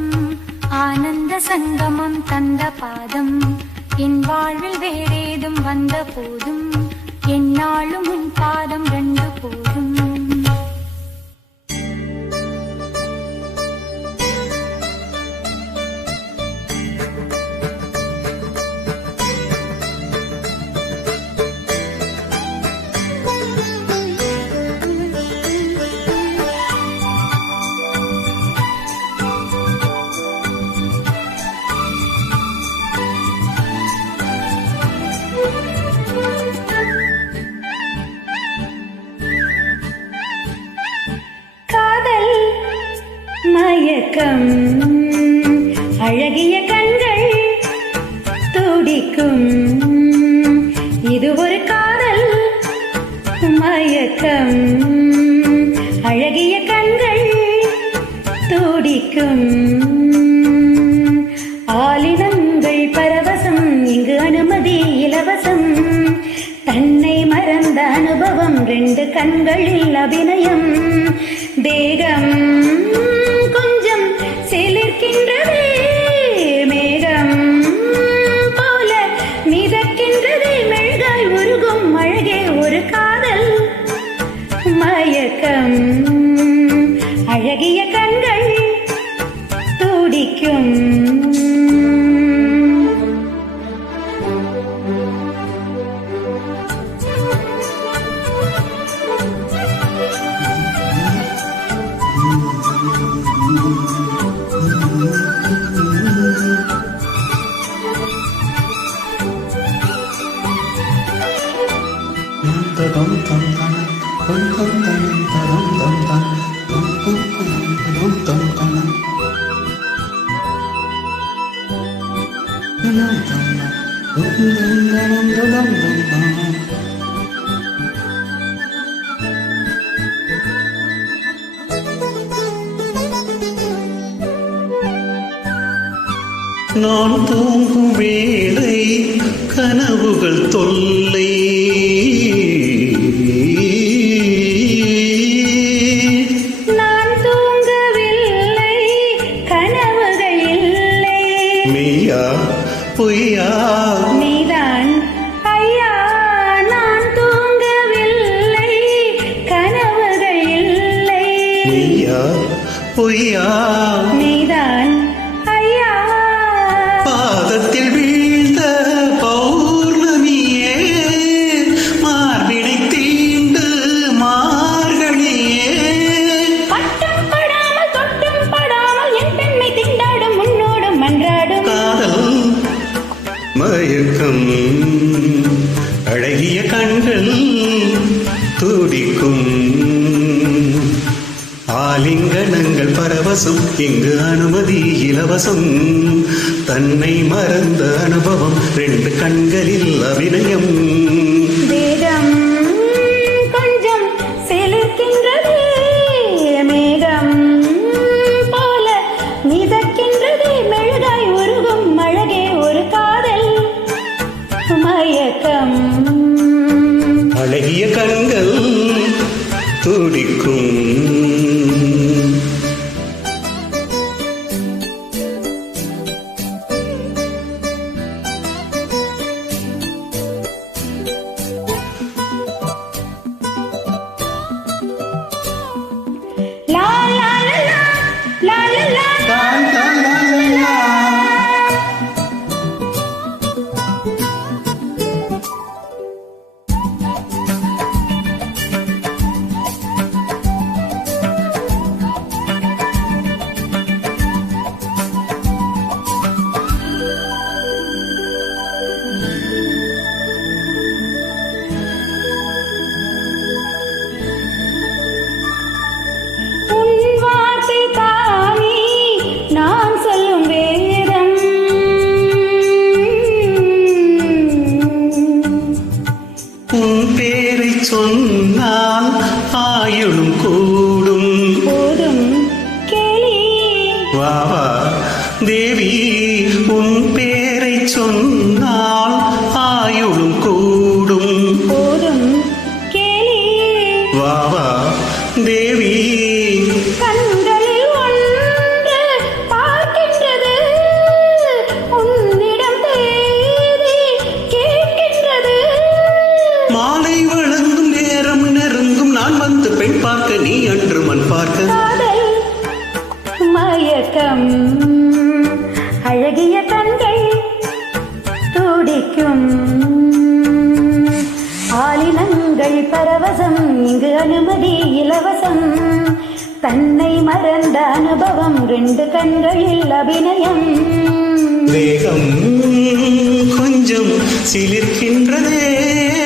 சங்கமம் ஆனந்த சங்கமம் தந்த பாதம். என் வாழ்வில் வேறேதும் வந்த போதும் என்னாலும் உன் பாதம் ரெண்டு போதும். மயக்கம் அழகிய கண்கள் துடிக்கும். இது ஒரு காதல் மயக்கம். அழகிய கண்கள் துடிக்கும். ஆலினங்கள் பரவசம் இங்கு அனுமதி இலவசம். தன்னை மறந்த அனுபவம் ரெண்டு கண்களில் அபிநயம். தேகம் கொஞ்சம் சிலிர்க்கின்றதே தம் தம் தன தம் தம் தனம் தரம் தம் தம் தம் தம் தனம் தம் தம் தனம் தனம் தம் தம் தனம் தம் தம் நான் தூங்கும் வேளை கனவுகள் தொல்லை. பொய்யா நீதான். ஐயா நான் தூங்கவில்லை. கனவுகள் இல்லை. பொய்யா? நீதான். மயக்கம். அழகிய கண்கள் துடிக்கும். ஆலிங்கனங்கள் பரவசம் இங்கு அனுமதி இலவசம். தன்னை மறந்த அனுபவம் ரெண்டு கண்களில் அபிநயம். துடிக்கும் பேரை சொன்னால் ஆயுளும் கூடும். போதும் கேளி. வா வா. தேவி உன் நிம்மதி இலவசம். தன்னை மறந்த அனுபவம் ரெண்டு கண்களில் அபிநயம். வேகம் கொஞ்சம் சிலிர்க்கின்றதே.